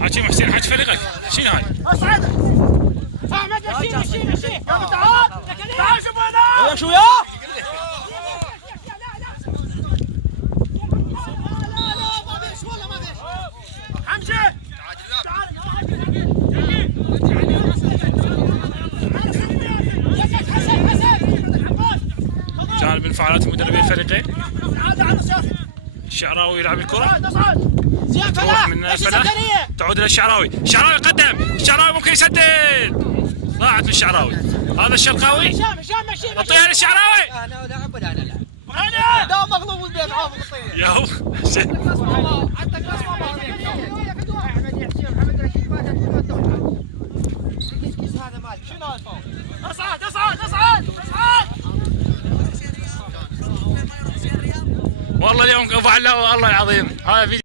حاجي محسن حاج فريقك شنو هاي؟ اصعد احمد مشي يلا تعال تعال شوف هنا يا شويه جانب من فعاليات مدربي الفريقين. الشعراوي يلعب الكرة تروح من فلاح تعود الى الشعراوي. الشعراوي قدم. الشعراوي ممكن يسدد. ضاعت من الشعراوي. هذا الشرقاوي اعطيها للشعراوي. انا لاعب ولا انا لاعب؟ لا مغلوب البيت عافو قطيه ياهو اصعد اصعد اصعد اصعد والله اليوم الله العظيم هذا فيديو